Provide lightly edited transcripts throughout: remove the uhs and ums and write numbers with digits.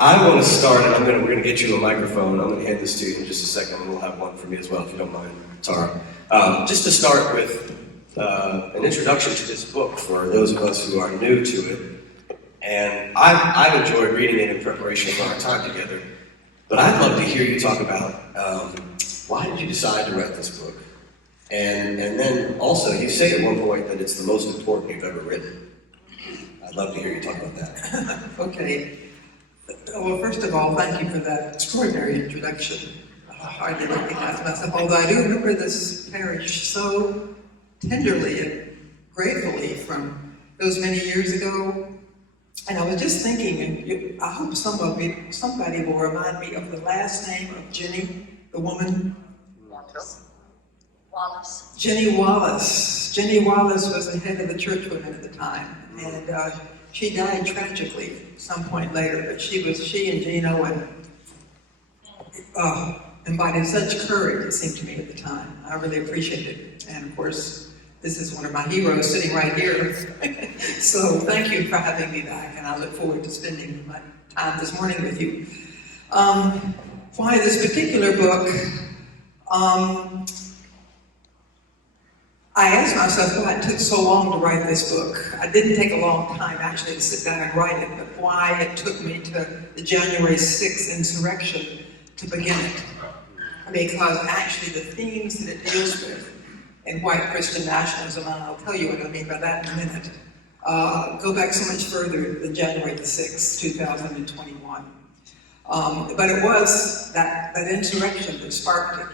I want to start, and we're going to get you a microphone. I'm going to hand this to you in just a second, and we'll have one for me as well, if you don't mind, Tara. Just to start with an introduction to this book for those of us who are new to it. And I've enjoyed reading it in preparation for our time together, but I'd love to hear you talk about why did you decide to write this book? And then also, you say at one point that it's the most important you've ever written. I'd love to hear you talk about that. Okay. Well, first of all, thank you for that extraordinary introduction. I hardly recognize myself, although I do remember this parish so tenderly and gratefully from those many years ago. And I was just thinking, and I hope somebody will remind me of the last name of Jenny, the woman. Wallace. Jenny Wallace. Jenny Wallace was the head of the churchwomen at the time, and she died tragically some point later. But she and Jean Owen embodied such courage, it seemed to me at the time. I really appreciated it, and of course, this is one of my heroes sitting right here. So thank you for having me back, and I look forward to spending my time this morning with you. Why this particular book? I asked myself why it took so long to write this book. I didn't take a long time actually to sit down and write it, but why it took me to the January 6th insurrection to begin it. Because actually the themes that it deals with in white Christian nationalism, and I'll tell you what I mean by that in a minute, go back so much further than January the 6th, 2021. But it was that insurrection that sparked it,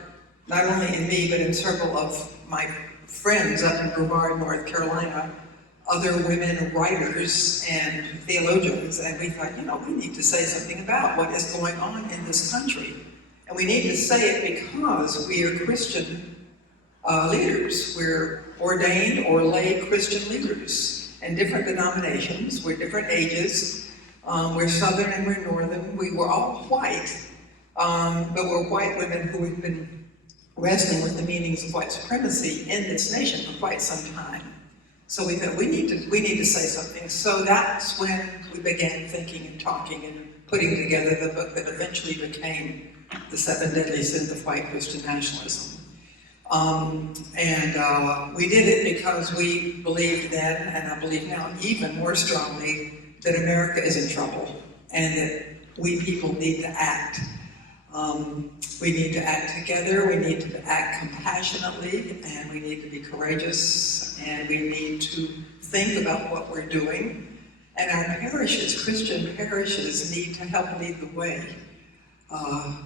not only in me, but in several of my friends up in Brevard, North Carolina, other women writers and theologians, and we thought, we need to say something about what is going on in this country. And we need to say it because we are Christian leaders. We're ordained or lay Christian leaders in different denominations. We're different ages. We're Southern and we're Northern. We were all white, but we're white women who have been wrestling with the meanings of white supremacy in this nation for quite some time. So we thought we need to say something. So that's when we began thinking and talking and putting together the book that eventually became The 7 Deadly Sins of White Christian Nationalism. We did it because we believed then, and I believe now even more strongly, that America is in trouble and that we people need to act. We need to act together, we need to act compassionately, and we need to be courageous, and we need to think about what we're doing. And our parishes, Christian parishes, need to help lead the way.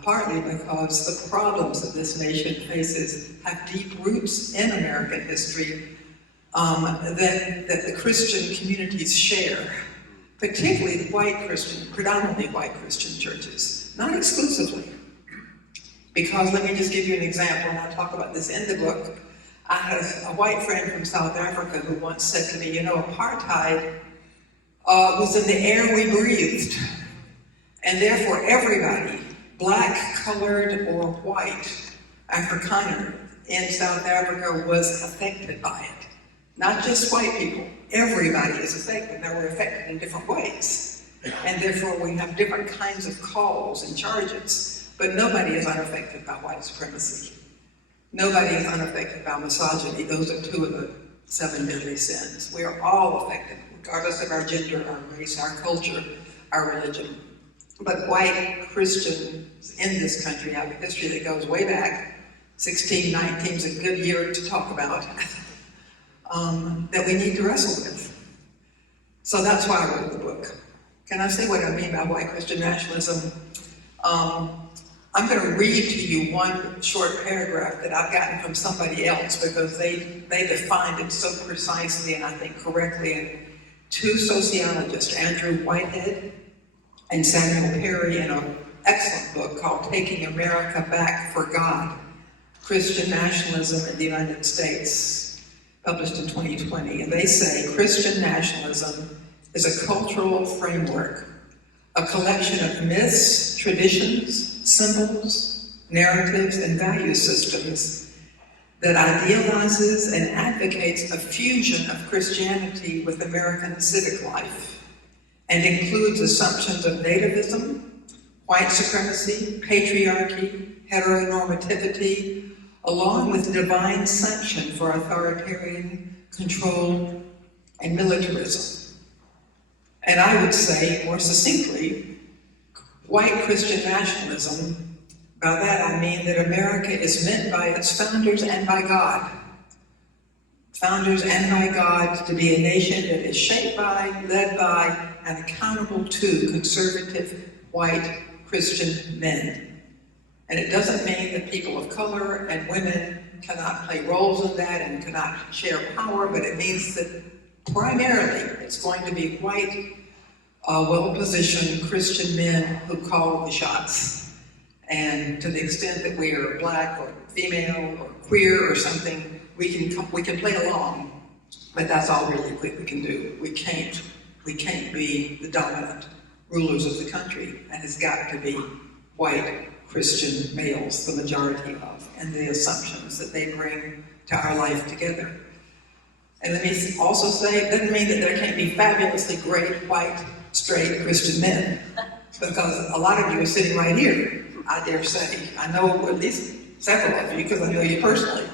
Partly because the problems that this nation faces have deep roots in American history that the Christian communities share, particularly the predominantly white Christian churches, not exclusively. Because let me just give you an example, and I'll talk about this in the book. I had a white friend from South Africa who once said to me, apartheid was in the air we breathed, and therefore everybody, black, colored, or white, Afrikaner in South Africa was affected by it. Not just white people, everybody is affected. Now we're affected in different ways, and therefore we have different kinds of calls and charges. But nobody is unaffected by white supremacy. Nobody is unaffected by misogyny. Those are 2 of the 7 deadly sins. We are all affected, regardless of our gender, our race, our culture, our religion. But white Christians in this country have a history that goes way back. 1619 is a good year to talk about, that we need to wrestle with. So that's why I wrote the book. Can I say what I mean by white Christian nationalism? I'm going to read to you one short paragraph that I've gotten from somebody else because they defined it so precisely and I think correctly. And 2 sociologists, Andrew Whitehead and Samuel Perry, in an excellent book called Taking America Back for God, Christian Nationalism in the United States, published in 2020. And they say Christian nationalism is a cultural framework, a collection of myths, traditions, symbols, narratives, and value systems that idealizes and advocates a fusion of Christianity with American civic life. and includes assumptions of nativism, white supremacy, patriarchy, heteronormativity, along with divine sanction for authoritarian control and militarism. And I would say, more succinctly, white Christian nationalism. By that I mean that America is meant by its founders and by God. Founders and by God to be a nation that is shaped by, led by, and accountable to conservative white Christian men. And it doesn't mean that people of color and women cannot play roles in that and cannot share power, but it means that primarily it's going to be white, well-positioned Christian men who call the shots. And to the extent that we are black or female or queer or something, we can play along, but that's all really we can do. We can't be the dominant rulers of the country, and it's got to be white Christian males, the majority of, and the assumptions that they bring to our life together. And let me also say, it doesn't mean that there can't be fabulously great white, straight Christian men, because a lot of you are sitting right here, I dare say. I know at least several of you, because I know you personally.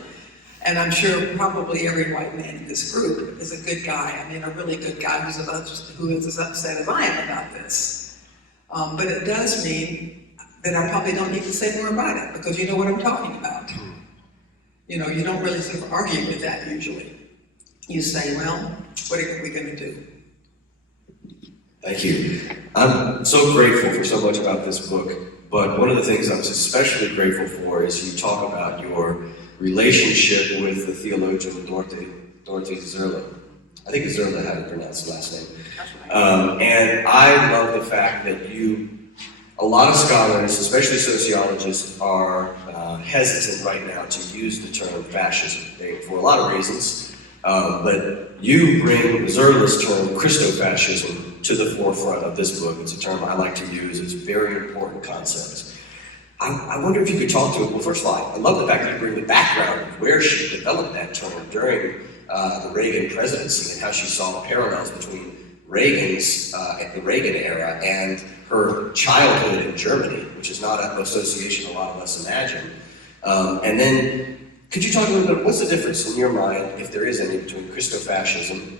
And I'm sure probably every white man in this group is a good guy. I mean, a really good guy who is as upset as I am about this. But it does mean that I probably don't need to say more about it, because you know what I'm talking about. You know, you don't really sort of argue with that usually. You say, well, what are we going to do? Thank you. I'm so grateful for so much about this book, but one of the things I'm especially grateful for is you talk about your relationship with the theologian Dorothy Zerla. I think it's Zerla, how to pronounce the last name. And I love the fact that a lot of scholars, especially sociologists, are hesitant right now to use the term fascism for a lot of reasons. But you bring Zerla's term Christofascism to the forefront of this book. It's a term I like to use. It's a very important concept. I wonder if you could talk to it. Well, first of all, I love the fact that you bring the background of where she developed that term during the Reagan presidency and how she saw parallels between the Reagan era and her childhood in Germany, which is not an association a lot of us imagine. And then, could you talk a little bit, what's the difference in your mind, if there is any, between Christofascism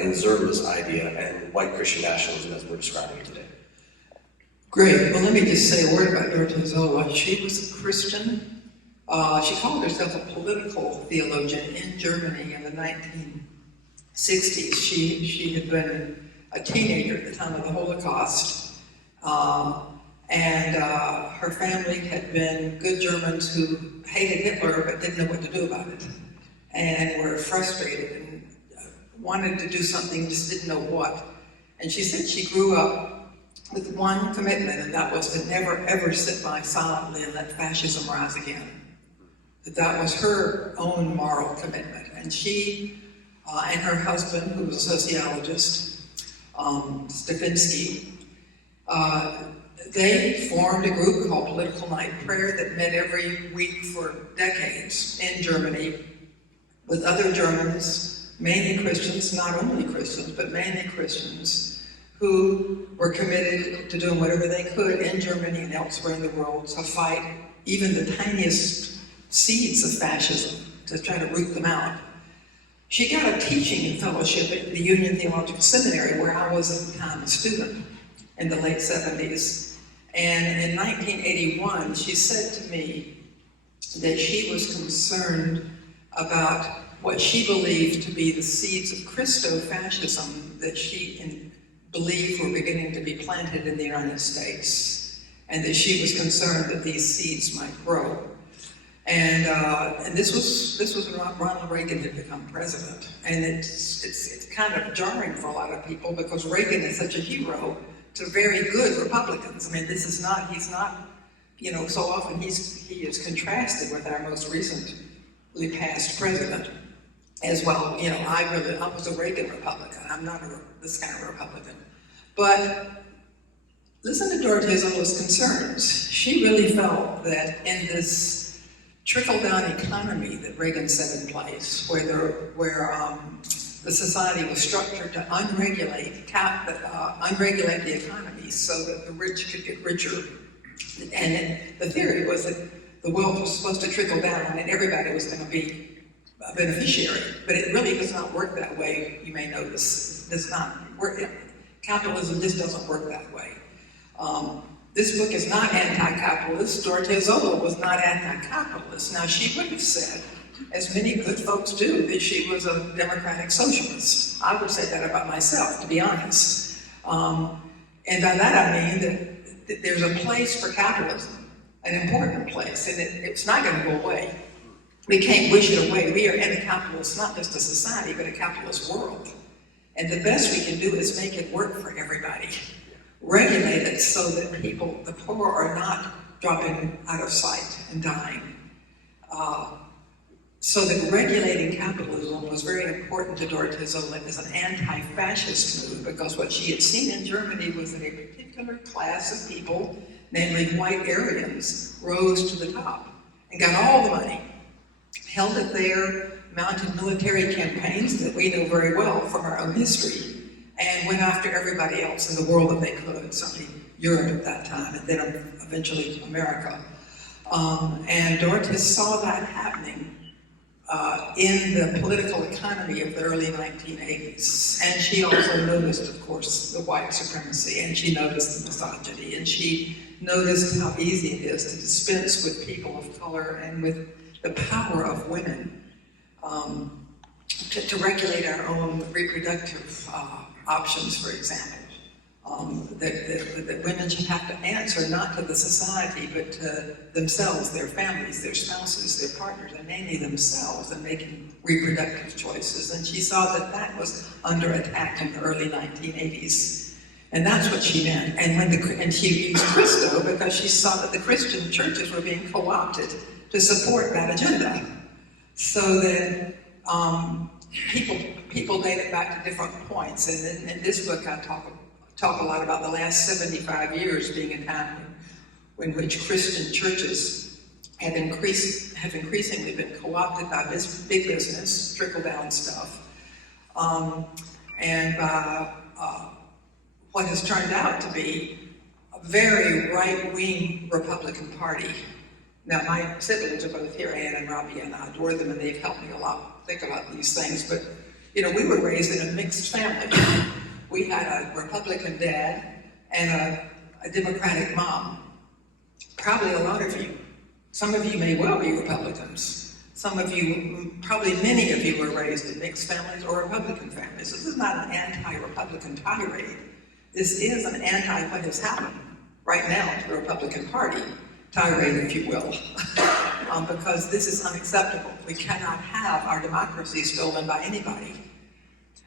in Zerla's idea and white Christian nationalism as we're describing it today? Great. Well, let me just say a word about Dorothy Zerla. She was a Christian. She called herself a political theologian in Germany in the 1960s. She had been a teenager at the time of the Holocaust. And her family had been good Germans who hated Hitler but didn't know what to do about it, and were frustrated and wanted to do something, just didn't know what. And she said she grew up with one commitment, and that was to never ever sit by silently and let fascism rise again. That was her own moral commitment. And she and her husband, who was a sociologist, Stefanski, they formed a group called Political Night Prayer that met every week for decades in Germany with other Germans, mainly Christians, not only Christians, but mainly Christians, who were committed to doing whatever they could in Germany and elsewhere in the world to fight even the tiniest seeds of fascism, to try to root them out. She got a teaching fellowship at the Union Theological Seminary, where I was at the time a student in the late 70s. And in 1981, she said to me that she was concerned about what she believed to be the seeds of Christofascism that she believed were beginning to be planted in the United States, and that she was concerned that these seeds might grow. And this was when Ronald Reagan had become president, and it's kind of jarring for a lot of people, because Reagan is such a hero to very good Republicans. I mean, he's not, you know, so often he is contrasted with our most recently passed president as well. You know, I was a Reagan Republican. I'm not this kind of Republican. But listen to Dorothy Zerla's concerns. She really felt that in this trickle-down economy that Reagan set in place, where the society was structured to unregulate the economy so that the rich could get richer. And the theory was that the wealth was supposed to trickle down and everybody was going to be a beneficiary. But it really does not work that way, you may notice. It does not work. Capitalism just doesn't work that way. This book is not anti-capitalist. Dorothea Zola was not anti-capitalist. Now, she would have said, as many good folks do, that she was a democratic socialist. I would say that about myself, to be honest. And by that I mean that there's a place for capitalism, an important place, and it's not going to go away. We can't wish it away. We are in a capitalist, not just a society, but a capitalist world. And the best we can do is make it work for everybody. Regulate it so that people, the poor, are not dropping out of sight and dying. So that regulating capitalism was very important to Dorothea Zola as an anti-fascist move, because what she had seen in Germany was that a particular class of people, namely white Aryans, rose to the top and got all the money, held it there, mounted military campaigns that we know very well from our own history, and went after everybody else in the world that they could, certainly Europe at that time, and then eventually America. And Dorothea saw that happening in the political economy of the early 1980s. And she also noticed, of course, the white supremacy, and she noticed the misogyny, and she noticed how easy it is to dispense with people of color and with the power of women to regulate our own reproductive options, for example. That women should have to answer not to the society, but to themselves, their families, their spouses, their partners, and mainly themselves in making reproductive choices. And she saw that that was under attack in the early 1980s. And that's what she meant. And she used Christo because she saw that the Christian churches were being co-opted to support that agenda. So that people dated back to different points. And in this book, I talk a lot about the last 75 years being a time in which Christian churches have increasingly been co-opted by this big business, trickle-down stuff, and by what has turned out to be a very right-wing Republican Party. Now, my siblings are both here, Ann and Robbie, and I adore them, and they've helped me a lot think about these things. But, you know, we were raised in a mixed family. We had a Republican dad and a Democratic mom. Probably a lot of you. Some of you may well be Republicans. Some of you, probably many of you, were raised in mixed families or Republican families. This is not an anti-Republican tirade. This is an anti-what has happened right now to the Republican Party tirade, if you will, because this is unacceptable. We cannot have our democracy stolen by anybody.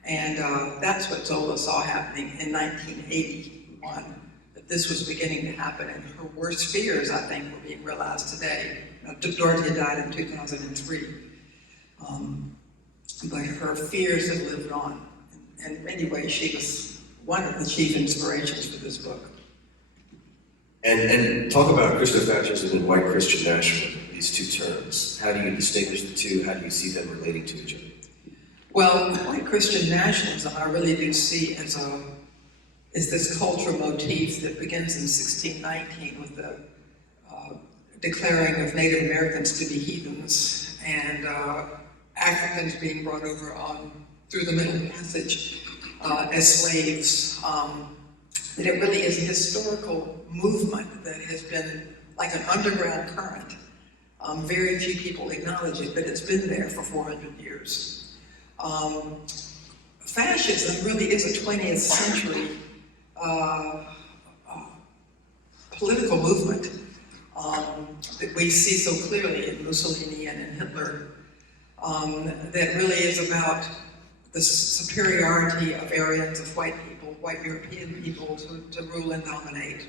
And that's what Zola saw happening in 1981, that this was beginning to happen, and her worst fears, I think, were being realized today. Dorothea died in 2003, but her fears have lived on. And in many ways, she was one of the chief inspirations for this book. And talk about Christo-fascism and white Christian nationalism, these two terms. How do you distinguish the two? How do you see them relating to each other? Well, white Christian nationalism I really do see as this cultural motif that begins in 1619 with the declaring of Native Americans to be heathens and Africans being brought over through the Middle Passage as slaves. That it really is a historical movement that has been like an underground current. Very few people acknowledge it, but it's been there for 400 years. Fascism really is a 20th century political movement that we see so clearly in Mussolini and in Hitler, that really is about the superiority of Aryans, of white people, white European people to rule and dominate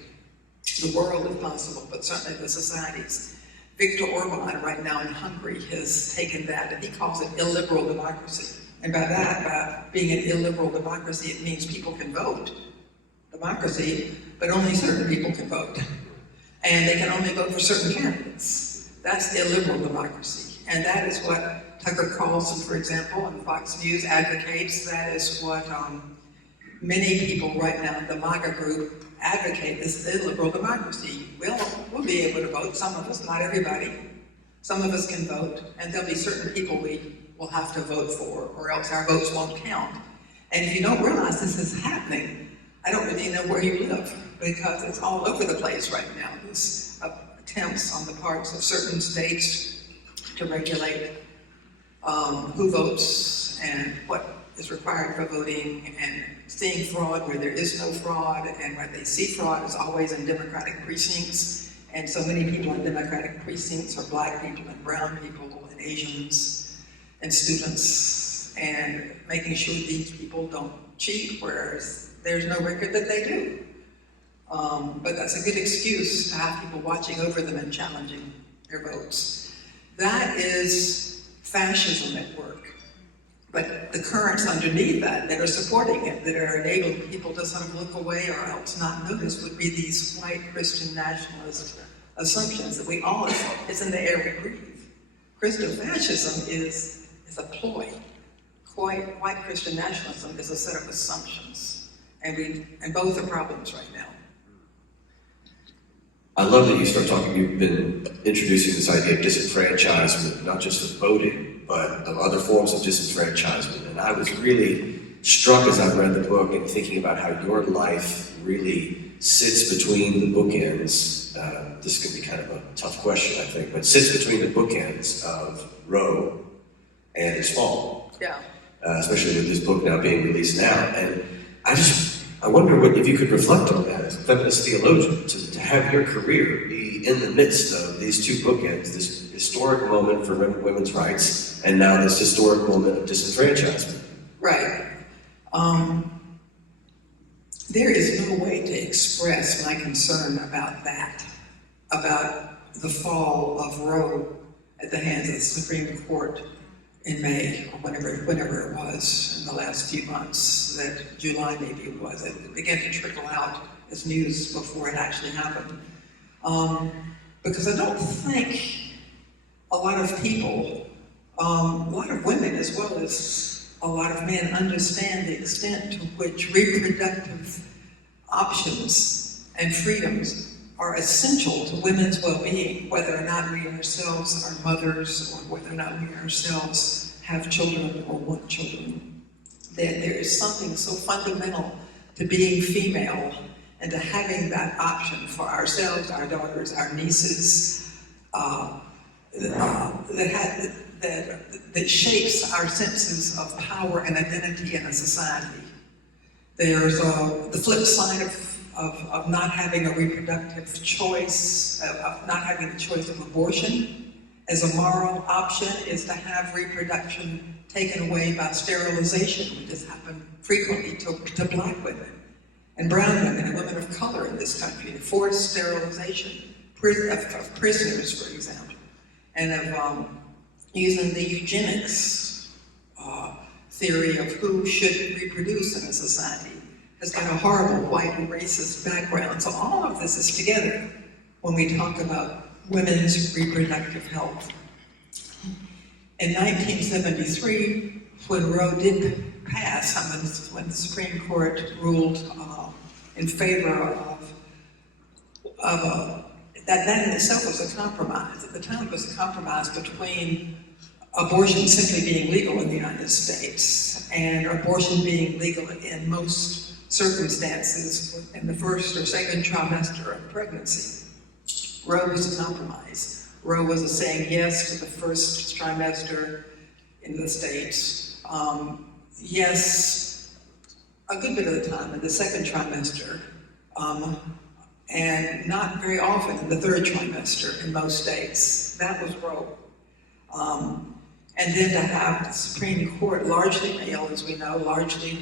the world if possible, but certainly the societies. Viktor Orban right now in Hungary has taken that, and he calls it illiberal democracy. And by that, by being an illiberal democracy, it means people can vote. Democracy, but only certain people can vote. And they can only vote for certain candidates. That's illiberal democracy. And that is what Tucker Carlson, for example, on Fox News advocates. That is what many people right now, the MAGA group, advocate. This is a liberal democracy. We'll be able to vote, some of us, not everybody. Some of us can vote, and there'll be certain people we will have to vote for, or else our votes won't count. And if you don't realize this is happening, I don't really know where you live, because it's all over the place right now. This attempts on the parts of certain states to regulate who votes and what is required for voting, and seeing fraud where there is no fraud, and where they see fraud is always in Democratic precincts. And so many people in Democratic precincts are black people and brown people and Asians and students, and making sure these people don't cheat, whereas there's no record that they do. But that's a good excuse to have people watching over them and challenging their votes. That is fascism at work. But the currents underneath that are supporting it, that are enabling people to sort of look away or else not notice, would be these white Christian nationalist assumptions that we all, it's in the air we breathe. Christo-fascism is a ploy. White Christian nationalism is a set of assumptions. And both are problems right now. I love that you start talking, you've been introducing this idea of disenfranchisement, not just of voting, but of other forms of disenfranchisement. And I was really struck as I read the book and thinking about how your life really sits between the bookends. This could be kind of a tough question, I think, but sits between the bookends of Roe and its fall. Yeah. Especially with this book now being released now. And I wonder if you could reflect on that as a feminist theologian, to have your career be in the midst of these two bookends, this historic moment for women's rights, and now this historic moment of disenfranchisement. Right. There is no way to express my concern about that, about the fall of Roe at the hands of the Supreme Court in May, or whenever it was, in the last few months, that July maybe it was. It began to trickle out as news before it actually happened. Because I don't think a lot of people, a lot of women as well as a lot of men, understand the extent to which reproductive options and freedoms are essential to women's well-being, whether or not we ourselves are mothers, or whether or not we ourselves have children or want children. That there is something so fundamental to being female and to having that option for ourselves, our daughters, our nieces, that shapes our senses of power and identity in a society. There's the flip side of not having a reproductive choice, of not having the choice of abortion as a moral option, is to have reproduction taken away by sterilization, which has happened frequently to black women and brown women and women of color in this country. Forced sterilization of prisoners, for example, and of using the eugenics theory of who should reproduce in a society has got a horrible white and racist background. So all of this is together when we talk about women's reproductive health. In 1973, when Roe did pass, when the Supreme Court ruled in favor of that in itself was a compromise. At the time, it was a compromise between abortion simply being legal in the United States and abortion being legal in most circumstances in the first or second trimester of pregnancy. Roe was a compromise. Roe was a saying yes to the first trimester in the States, yes a good bit of the time in the second trimester, and not very often in the third trimester in most states. That was Roe. And then to have the Supreme Court, largely male, as we know, largely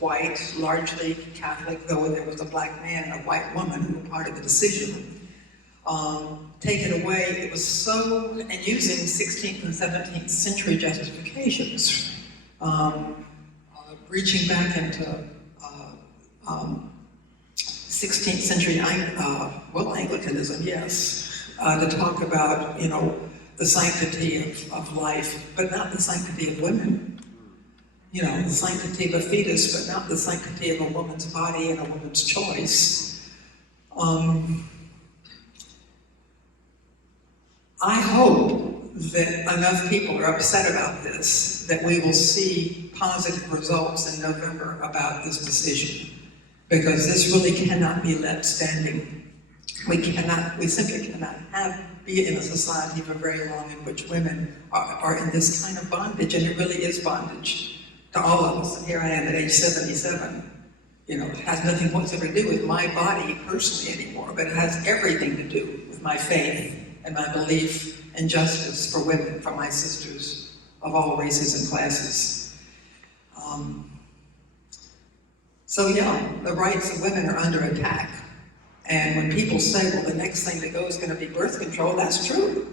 white, largely Catholic, though there was a black man and a white woman who were part of the decision, taken away. It was so, and using 16th and 17th century justifications, reaching back into 16th century, Anglicanism, yes, to talk about, the sanctity of life, but not the sanctity of women. You know, the sanctity of a fetus, but not the sanctity of a woman's body and a woman's choice. I hope that enough people are upset about this, that we will see positive results in November about this decision, because this really cannot be left standing. We simply cannot be in a society for very long in which women are in this kind of bondage, and it really is bondage to all of us. And here I am at age 77. You know, it has nothing whatsoever to do with my body personally anymore, but it has everything to do with my faith and my belief in justice for women, for my sisters of all races and classes. So yeah, the rights of women are under attack. And when people say, well, the next thing to go is going to be birth control, that's true.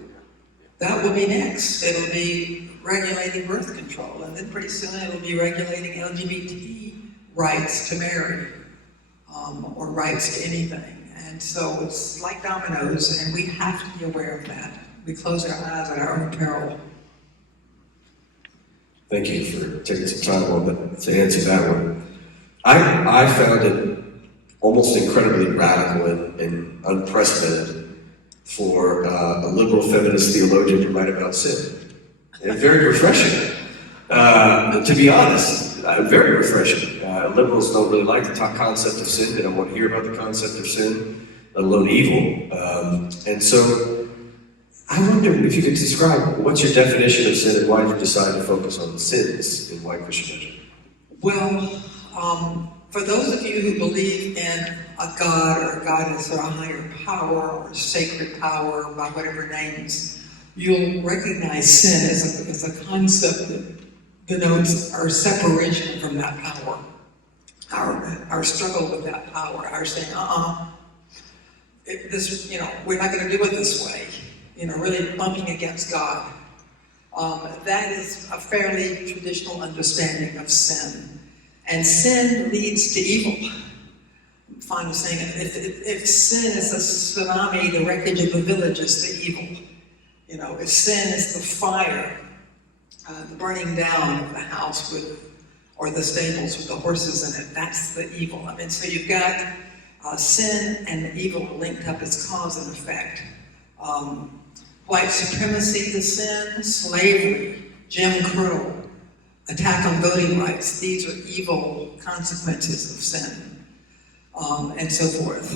That will be next. It'll be regulating birth control, and then pretty soon it'll be regulating LGBT rights to marry, or rights to anything. And so it's like dominoes, and we have to be aware of that. We close our eyes at our own peril. Thank you for taking some time to answer that one. I found it almost incredibly radical and unprecedented for a liberal feminist theologian to write about sin. And very refreshing. To be honest, very refreshing. Liberals don't really like the concept of sin. They don't want to hear about the concept of sin, let alone evil. And so I wonder if you could describe what's your definition of sin and why you decide to focus on sins in white Christianity? Well, for those of you who believe in a God or a goddess or a higher power or sacred power by whatever names, you'll recognize sin as a concept that denotes our separation from that power, our struggle with that power, our saying, we're not going to do it this way, really bumping against God. That is a fairly traditional understanding of sin. And sin leads to evil. I'm fond of saying it. If sin is the tsunami, the wreckage of the village is the evil. If sin is the fire, the burning down of the house or the stables with the horses in it, that's the evil. So you've got sin and evil linked up as cause and effect. White supremacy, the sin, slavery, Jim Crow, attack on voting rights, these are evil consequences of sin, and so forth.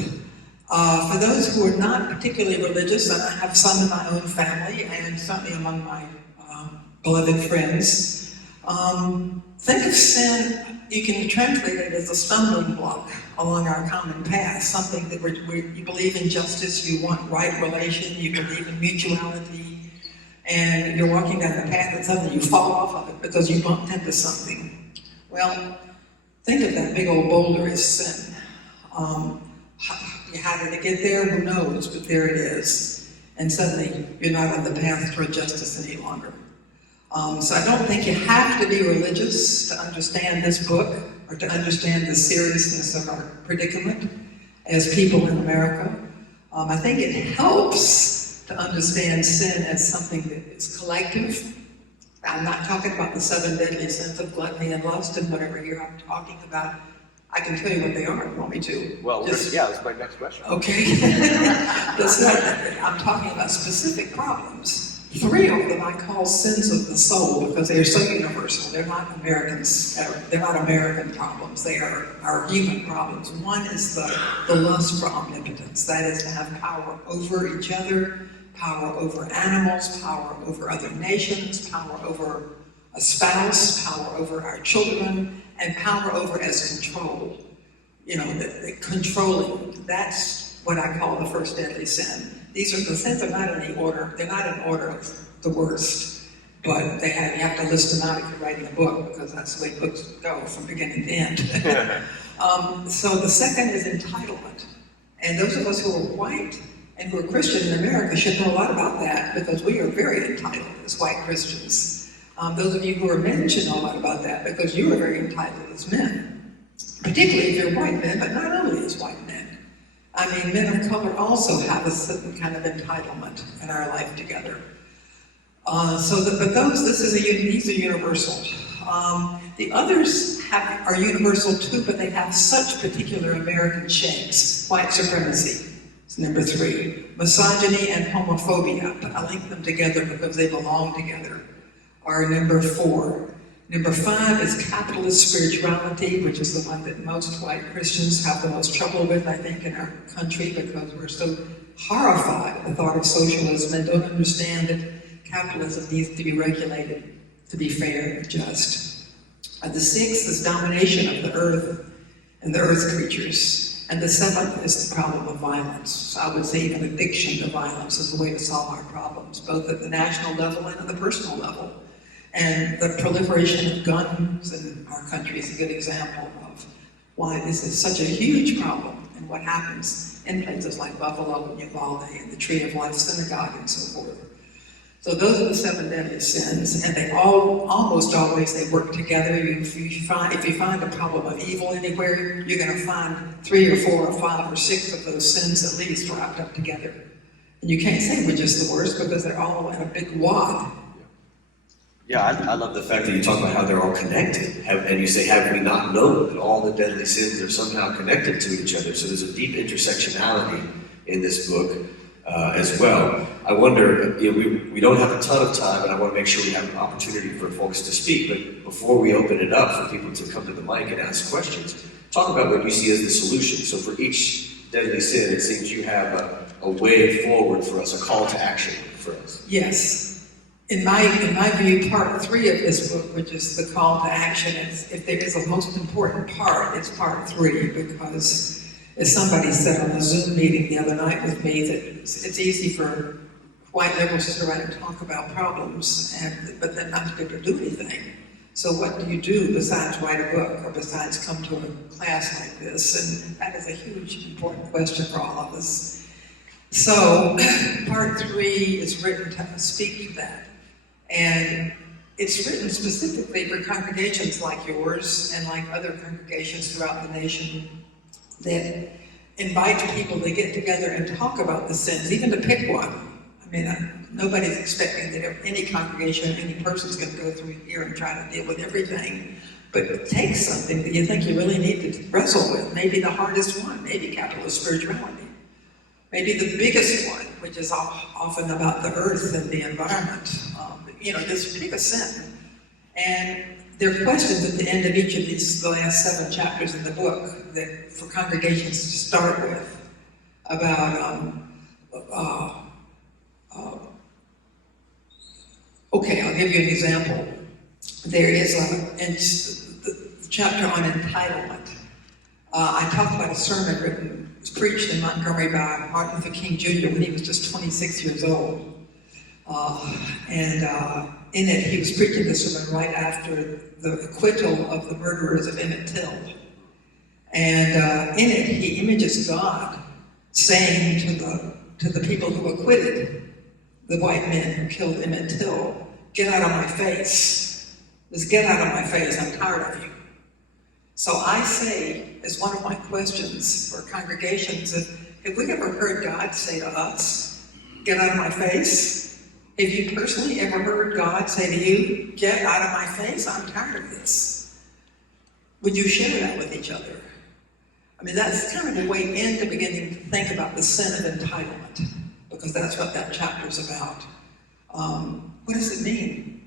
For those who are not particularly religious, and I have some in my own family, and certainly among my beloved friends, think of sin, you can translate it as a stumbling block along our common path, something that you believe in justice, you want right relation, you believe in mutuality, and you're walking down the path and suddenly you fall off of it because you bumped into something. Well, think of that big old boulder as sin. How did it get there? Who knows? But there it is. And suddenly you're not on the path toward justice any longer. So I don't think you have to be religious to understand this book or to understand the seriousness of our predicament as people in America. I think it helps to understand sin as something that is collective. I'm not talking about the 7 deadly sins of gluttony and lust and whatever here. I'm talking about, I can tell you what they are if you want me to. Well, that's my next question. Okay. I'm talking about specific problems. 3 of them I call sins of the soul because they are so universal. They're not Americans. They're not American problems. They are our human problems. One is the lust for omnipotence. That is to have power over each other, power over animals, power over other nations, power over a spouse, power over our children, and power over as control. The controlling. That's what I call the first deadly sin. These are the sins are not in any order. They're not in order of the worst, but you have to list them out if you're writing a book because that's the way books go from beginning to end. So the second is entitlement. And those of us who are white and who are Christian in America should know a lot about that because we are very entitled as white Christians. Those of you who are men should know a lot about that because you are very entitled as men, particularly if you're white men, but not only as white men. Men of color also have a certain kind of entitlement in our life together. These are universal. The others are universal too, but they have such particular American shapes. White supremacy is number 3. Misogyny and homophobia, but I link them together because they belong together, are number 4. Number 5 is capitalist spirituality, which is the one that most white Christians have the most trouble with, I think, in our country, because we're so horrified at the thought of socialism and don't understand that capitalism needs to be regulated to be fair and just. The 6th is domination of the earth and the earth creatures. And the 7th is the problem of violence. So I would say even addiction to violence is a way to solve our problems, both at the national level and at the personal level. And the proliferation of guns in our country is a good example of why this is such a huge problem and what happens in places like Buffalo and Uvalde and the Tree of Life Synagogue and so forth. So those are the 7 deadly sins, and they almost always work together. If you find a problem of evil anywhere, you're going to find 3 or 4 or 5 or 6 of those sins at least wrapped up together. And you can't say which is the worst because they're all in a big wad. Yeah, I love the fact that you talk about how they're all connected, and you say, have we not known that all the deadly sins are somehow connected to each other? So there's a deep intersectionality in this book as well. I wonder, we don't have a ton of time, and I want to make sure we have an opportunity for folks to speak, but before we open it up for people to come to the mic and ask questions, talk about what you see as the solution. So for each deadly sin, it seems you have a way forward for us, a call to action for us. Yes. In my view, part 3 of this book, which is the call to action, if there is a most important part, it's part 3, because as somebody said on a Zoom meeting the other night with me, that it's easy for white liberals to sit around and talk about problems, but then not to be able to do anything. So what do you do besides write a book, or besides come to a class like this? And that is a huge, important question for all of us. So part 3 is written to speak to that. And it's written specifically for congregations like yours and like other congregations throughout the nation that invite people to get together and talk about the sins, even to pick one. I mean, nobody's expecting that any congregation, any person's going to go through here and try to deal with everything. But take something that you think you really need to wrestle with, maybe the hardest one, maybe capitalist spirituality. Maybe the biggest one, which is often about the earth and the environment. Just pick a sin. And there are questions at the end of each of the last 7 chapters in the book that for congregations to start with about, okay, I'll give you an example. There is the chapter on entitlement. I talked about a sermon preached in Montgomery by Martin Luther King Jr. when he was just 26 years old. In it, he was preaching this sermon right after the acquittal of the murderers of Emmett Till. And in it, he images God saying to the people who acquitted the white men who killed Emmett Till, "Get out of my face. Just get out of my face. I'm tired of you." So I say, as one of my questions for congregations, have we ever heard God say to us, "Get out of my face"? Have you personally ever heard God say to you, "Get out of my face, I'm tired of this"? Would you share that with each other? I mean, that's kind of a way into beginning to think about the sin of entitlement, because that's what that chapter is about. What does it mean?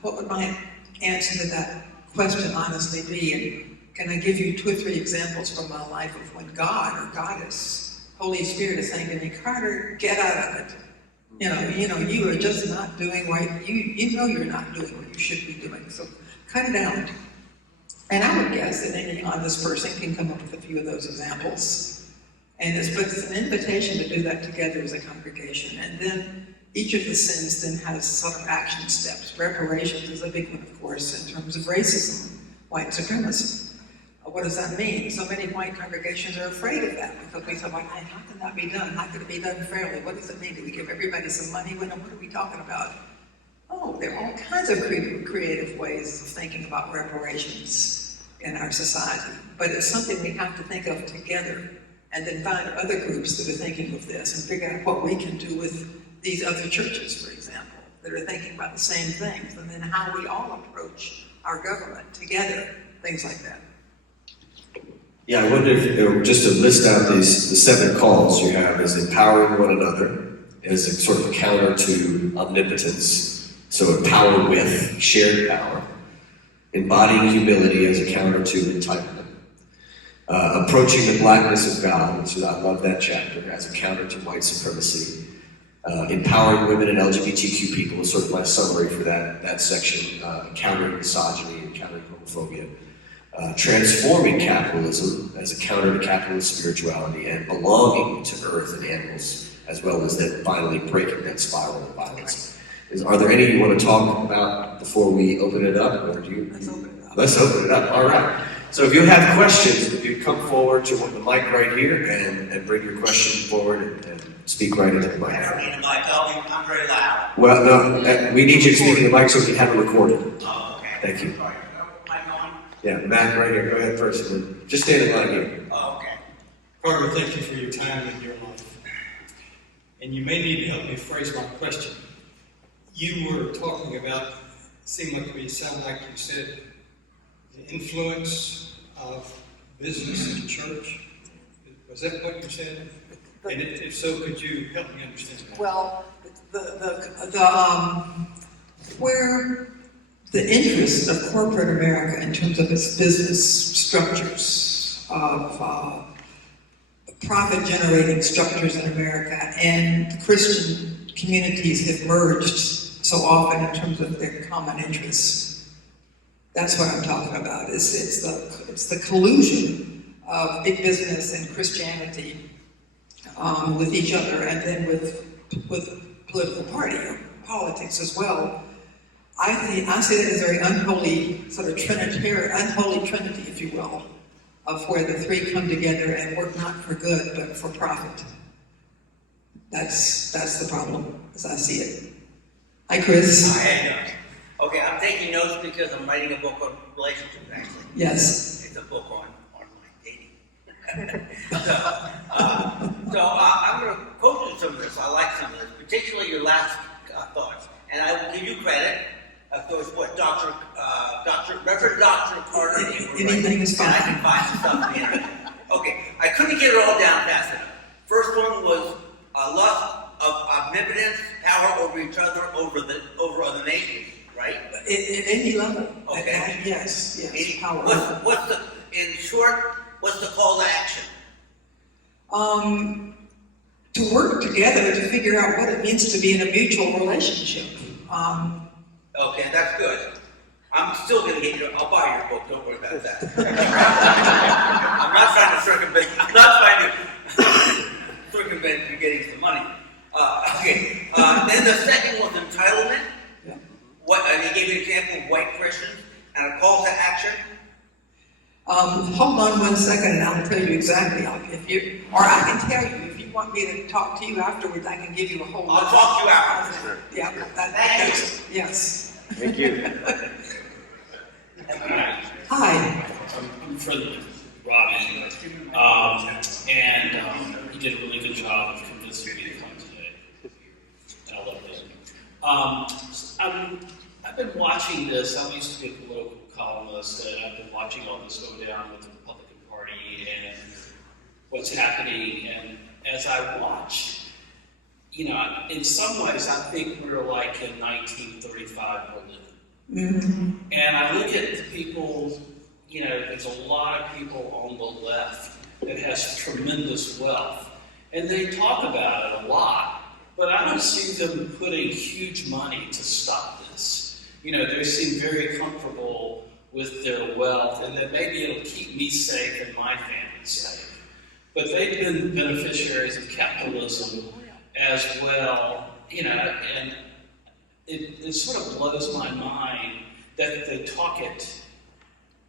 What would my answer to that question honestly be? And can I give you 2 or 3 examples from my life of when God or Goddess, Holy Spirit is saying to me, "Carter, get out of it. You are just not doing right. You know you're not doing what you should be doing. So cut it out." And I would guess that any honest person can come up with a few of those examples. And it's an invitation to do that together as a congregation. And then each of the sins then has sort of action steps. Reparations is a big one, of course, in terms of racism, white supremacy. What does that mean? So many white congregations are afraid of that because we say, "Well, how can that be done? How can it be done fairly? What does it mean? Do we give everybody some money? What are we talking about?" Oh, there are all kinds of creative ways of thinking about reparations in our society. But it's something we have to think of together and then find other groups that are thinking of this and figure out what we can do with these other churches, for example, that are thinking about the same things, and then how we all approach our government together, things like that. Yeah, I wonder if, just to list out the 7 calls you have, is empowering one another as a sort of counter to omnipotence, so empower with shared power, embodying humility as a counter to entitlement, approaching the blackness of God, which is, I love that chapter, as a counter to white supremacy, empowering women and LGBTQ people is sort of my summary for that section, countering misogyny and countering homophobia. Transforming capitalism as a counter to capitalist spirituality, and belonging to earth and animals, as well as that finally breaking that spiral of violence. Are there any you want to talk about before we open it up, or do you? Let's open it up. Let's open it up. All right. So if you have questions, if you come forward to the mic right here and bring your question forward and speak right into the mic. I don't need a mic. I'm very loud. Well, no, we need you to speak in the mic so we can have it recorded. Oh, okay. Thank you. Am I on? Yeah, Matt, right here. Go ahead first, and then just stand in line here. Oh, okay. Carter, thank you for your time and your life. And you may need to help me phrase my question. You were talking about, seemed like to me, sound like you said, the influence of business in church. Was that what you said? And if so, could you help me understand that? Well, where the interest of corporate America in terms of its business structures, of profit-generating structures in America, and Christian communities have merged so often in terms of their common interests. That's what I'm talking about. It's the collusion of big business and Christianity with each other, and then with political party or politics as well. I see that as a very unholy sort of unholy trinity, if you will, of where the three come together and work not for good but for profit. That's the problem as I see it. Hi, Chris. Hi. Okay, I'm taking notes because I'm writing a book on relationships, actually. Yes. It's a book on online dating. So I'm going to quote you some of this. I like some of this, particularly your last thoughts. And I will give you credit. Of course, what Reverend Dr. Carter. Anything is fine. And I can find some stuff on the internet. Okay, I couldn't get it all down fast enough. First one was lust of omnipotence, power over each other, over other nations, right? At any level. Okay. Yes. Power. In short, what's the call to action? To work together to figure out what it means to be in a mutual relationship. Okay, that's good. I'm still going to get you. I'll buy your book. Don't worry about that. I'm not trying to circumvent. I'm not trying to circumvent you getting some money. Okay. Then the second was entitlement. Yeah. And he gave an example of white Christians and a call to action. Hold on 1 second and I'll tell you exactly. Or I can tell you, if you want me to talk to you afterwards, I can give you a whole I'll talk to you afterwards. Yeah, Thank you. yes. Thank you. Hi. I'm friendly with Robin, and he did a really good job of convincing me to come today. And I love it. I've been watching this. I used to be a political columnist, and I've been watching all this go down with the Republican Party and what's happening. And as I watch, in some ways, I think we're like in 1935 Berlin. Mm-hmm. And I look at the people, there's a lot of people on the left that has tremendous wealth. And they talk about it a lot, but I don't see them putting huge money to stop this. They seem very comfortable with their wealth, and that maybe it'll keep me safe and my family safe. But they've been beneficiaries of capitalism as well, and it sort of blows my mind that they talk it.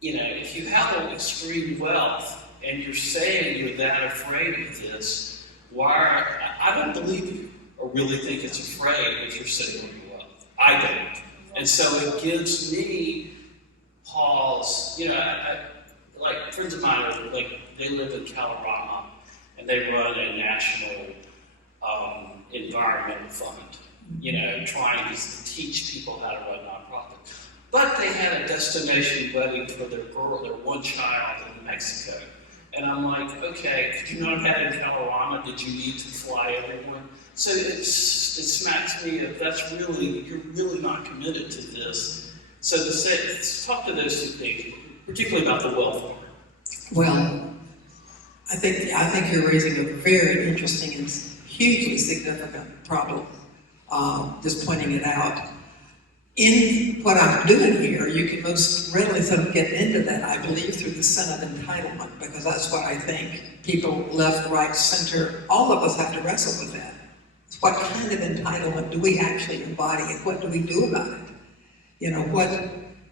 If you have an extreme wealth and you're saying you're that afraid of this, I don't believe you or really think it's afraid if you're sitting on your wealth. I don't. And so it gives me pause. Like friends of mine, they live in Colorado and they run a national environmental fund, trying to teach people how to run nonprofits. But they had a destination wedding for their one child in Mexico. And I'm like, okay, could you not have had it in Colorado? Did you need to fly everyone? So it smacks me of you're really not committed to this. So talk to those two things, particularly about the welfare. Well, I think you're raising a very interesting and hugely significant problem, just pointing it out. In what I'm doing here, you can most readily sort of get into that, I believe, through the sin of entitlement, because that's what I think people left, right, center, all of us have to wrestle with that. What kind of entitlement do we actually embody, and what do we do about it?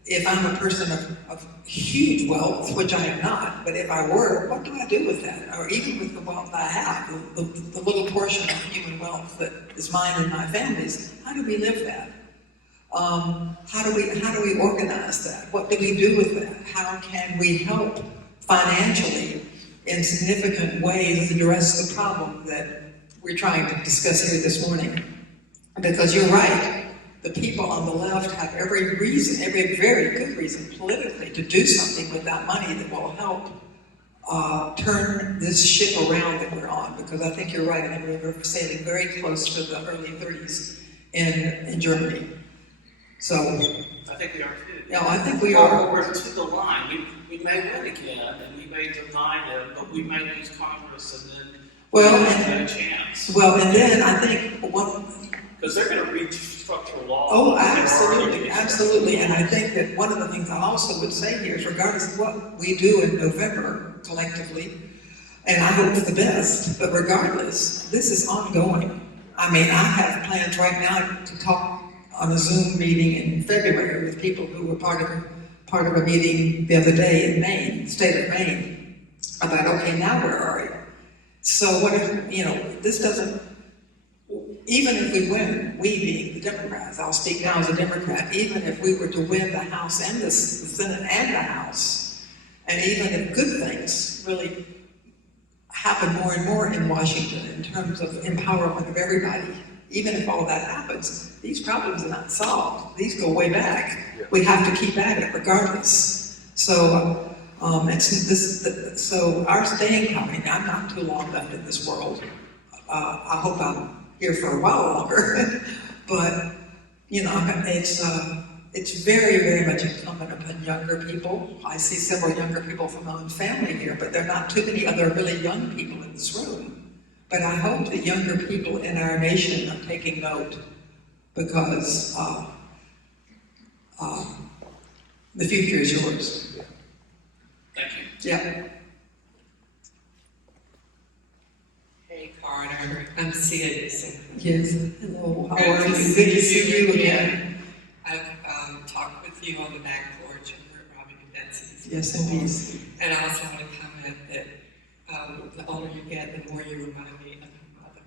If I'm a person of huge wealth, which I am not, but if I were, what do I do with that? Or even with the wealth I have, the little portion of human wealth that is mine and my family's, how do we live that? How do we organize that? What do we do with that? How can we help financially in significant ways address the problem that we're trying to discuss here this morning? Because you're right, the people on the left have every very good reason politically to do something with that money that will help turn this ship around that we're on. Because I think you're right, and we're sailing very close to the early 30s in Germany. So I think we are too. Yeah, I think we are. We're to the line. We may win again, and we may deny them, but we may lose Congress, and then we have no chance. Well, and then I think because they're going to restructure law. Oh, absolutely. And I think that one of the things I also would say here is, regardless of what we do in November collectively, and I hope for the best, but regardless, this is ongoing. I mean, I have plans right now to talk on a Zoom meeting in February with people who were part of a meeting the other day in Maine, the state of Maine, about, okay, now where are you? So what if, this doesn't, even if we win, we being the Democrats, I'll speak now as a Democrat, even if we were to win the House and the Senate and the House, and even if good things really happen more and more in Washington in terms of empowerment of everybody, even if all that happens, these problems are not solved. These go way back. Yeah. We have to keep at it regardless. So so our staying power, I'm not too long left in this world. I hope I'm here for a while longer. But, it's very, very much incumbent upon younger people. I see several younger people from my own family here, but there are not too many other really young people in this room. But I hope that younger people in our nation are taking note, because the future is yours. Thank you. Yeah. Hey, Carter. I'm Sid. Yes. Hello. How are you? Good to see you again. I've talked with you on the back porch over at Robin and Betsy's. Yes, indeed. And I also want to comment that the older you get, the more you remind me of my mother.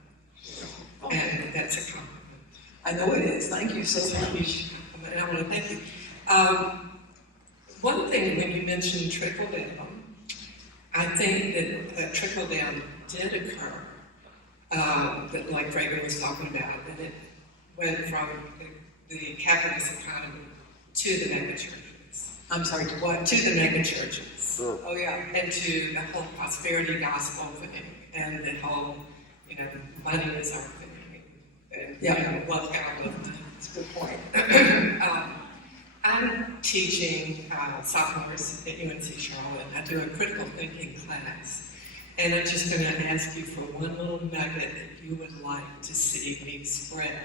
And that's a compliment. I know it is. Thank you so much. And I want to thank you. One thing, when you mentioned trickle down, I think that trickle down did occur, that like Reagan was talking about, and it went from the capitalist economy to the mega churches. I'm sorry, to what? To the mega churches. Oh, yeah. And to the whole prosperity gospel thing, and the whole, money is our thing. And, wealth out of money. That's a good point. I'm teaching sophomores at UNC Charlotte. I do a critical thinking class. And I'm just going to ask you for one little nugget that you would like to see me spread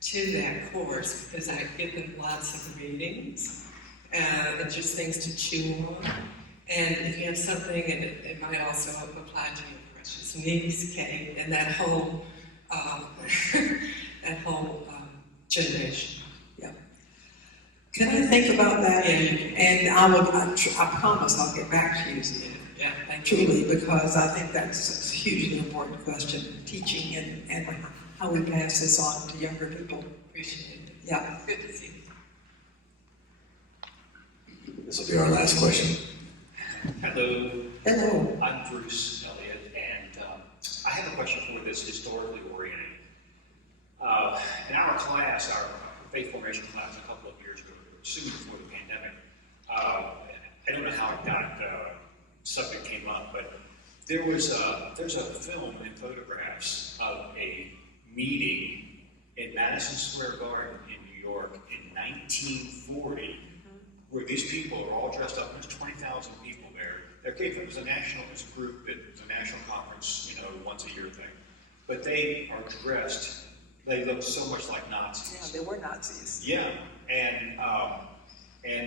to that course, because I give them lots of readings and just things to chew on. And if you have something, and it might also apply to your precious niece, Kate, and that whole generation. Yeah. Can I think about that? Yeah. And I promise I'll get back to you, Yeah, thank truly, because I think that's a hugely important question, teaching and how we pass this on to younger people. Appreciate it. Yeah. Good to see you. This will be our last question. Hello. Hello. I'm Bruce Elliott, and I have a question for that's historically oriented. In our class, our faith formation class, a couple of years ago, soon before the pandemic, I don't know how that subject came up, but there's a film and photographs of a meeting in Madison Square Garden in New York in 1940, where these people are all dressed up. There's 20,000 people there. It was a group, it was a national conference, once a year thing. But they are dressed, they look so much like Nazis. Yeah, they were Nazis. Yeah, and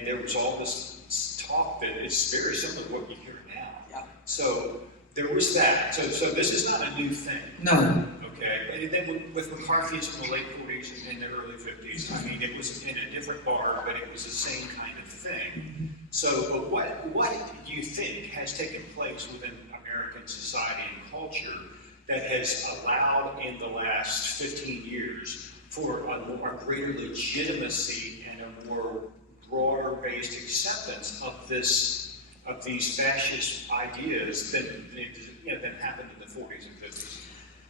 there was all this talk that is very similar to what you hear now. Yeah. So there was that. So this is not a new thing. No. Okay, and then with McCarthyism in the late 40s and in the early 50s, I mean, it was in a different bar, but it was the same kind of thing. So, but what do you think has taken place within American society and culture that has allowed in the last 15 years for a greater legitimacy and a more broader-based acceptance of these fascist ideas that happened in the 40s and 50s?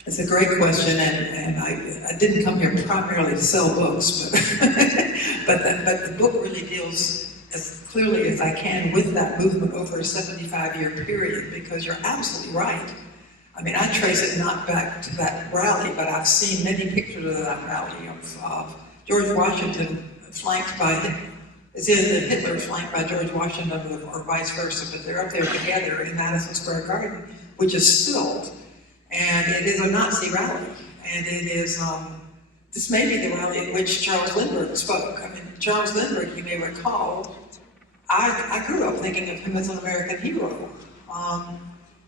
It's a great question, and I didn't come here primarily to sell books, but the book really deals as clearly as I can with that movement over a 75-year period, because you're absolutely right. I mean, I trace it not back to that rally, but I've seen many pictures of that rally of George Washington flanked by, it's either Hitler flanked by George Washington or vice versa, but they're up there together in Madison Square Garden, which is filled. And it is a Nazi rally, and it is, this may be the rally at which Charles Lindbergh spoke. I mean, Charles Lindbergh, you may recall, I grew up thinking of him as an American hero.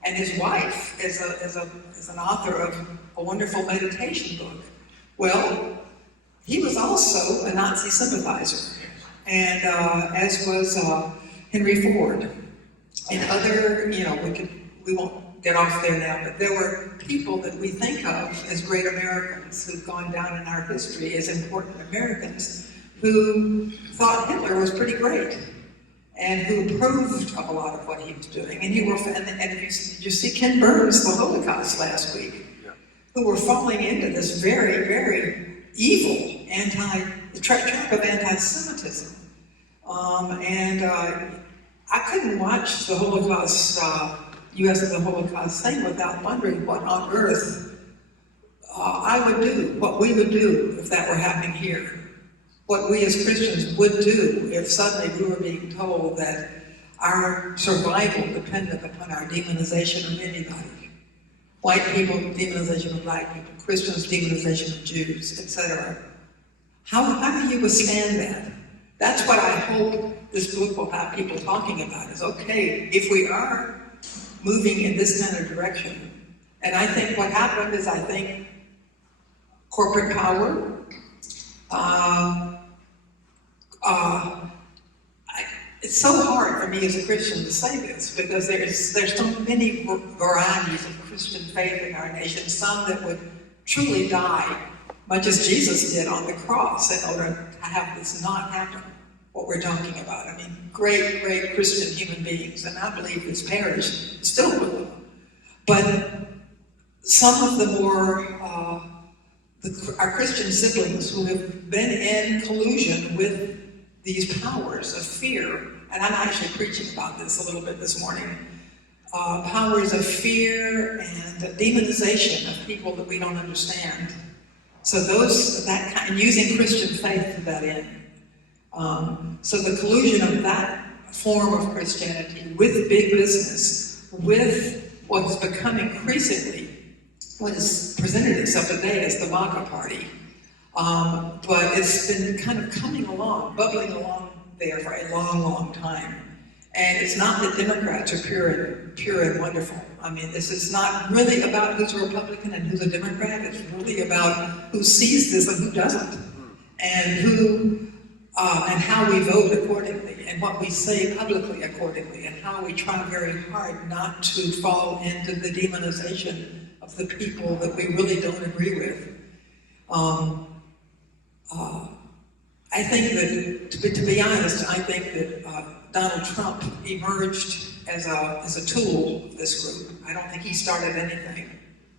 And his wife is an author of a wonderful meditation book. Well, he was also a Nazi sympathizer, and as was Henry Ford. And other, we won't get off there now, but there were people that we think of as great Americans who've gone down in our history as important Americans who thought Hitler was pretty great and who approved of a lot of what he was doing. And you see Ken Burns, the Holocaust last week, who were falling into this very, very evil trap of anti-Semitism. I couldn't watch the Holocaust, U.S. and the Holocaust thing without wondering what on earth I would do, what we would do if that were happening here. What we as Christians would do if suddenly we were being told that our survival depended upon our demonization of anybody. White people, demonization of black people, Christians, demonization of Jews, etc. How do you withstand that? That's what I hope this book will have people talking about, is okay, if we are moving in this kind of direction. And I think what happened is, corporate power, it's so hard for me as a Christian to say this, because there's so many varieties of Christian faith in our nation, some that would truly die, much as Jesus did on the cross, in order to have this not happen, what we're talking about. I mean, great, great Christian human beings, and I believe this parish is filled with them. But some of the more, our Christian siblings who have been in collusion with these powers of fear, and I'm actually preaching about this a little bit this morning, powers of fear and demonization of people that we don't understand. So using Christian faith to that end. So the collusion of that form of Christianity with big business, with what has become increasingly what has presented itself today as the MAGA party. But it's been kind of bubbling along there for a long, long time. And it's not that Democrats are pure and wonderful. I mean, this is not really about who's a Republican and who's a Democrat. It's really about who sees this and who doesn't, and and how we vote accordingly, and what we say publicly accordingly, and how we try very hard not to fall into the demonization of the people that we really don't agree with. I think that, to be honest, I think that Donald Trump emerged as a tool of this group. I don't think he started anything.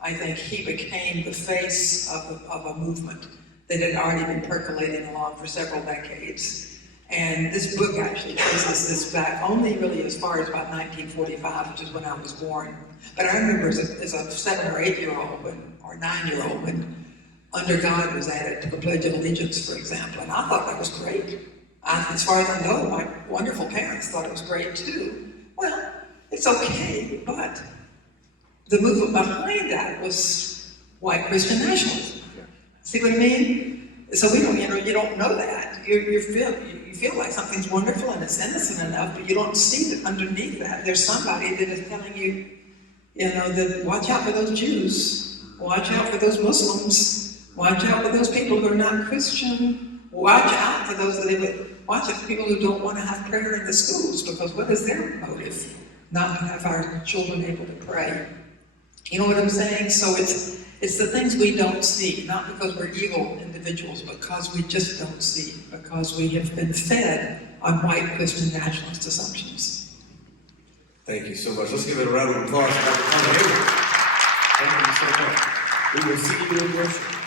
I think he became the face of a movement that had already been percolating along for several decades. And this book actually traces this back only really as far as about 1945, which is when I was born. But I remember as a 7 or 8 year old or 9 year old when Under God was added to the Pledge of Allegiance, for example, and I thought that was great. As far as I know, my wonderful parents thought it was great too. Well, it's okay, but the movement behind that was white Christian nationalism. See what I mean? So we don't, you don't know that. You feel like something's wonderful and it's innocent enough, but you don't see that underneath that there's somebody that is telling you, that watch out for those Jews, watch out for those Muslims, watch out for those people who are not Christian, watch out for those watch out for people who don't want to have prayer in the schools, because what is their motive? Not to have our children able to pray. You know what I'm saying? So it's the things we don't see, not because we're evil individuals, but because we just don't see, because we have been fed on white Christian nationalist assumptions. Thank you so much. Let's give it a round of applause for Dr. Heyward. Thank you so much. We will see you in worship.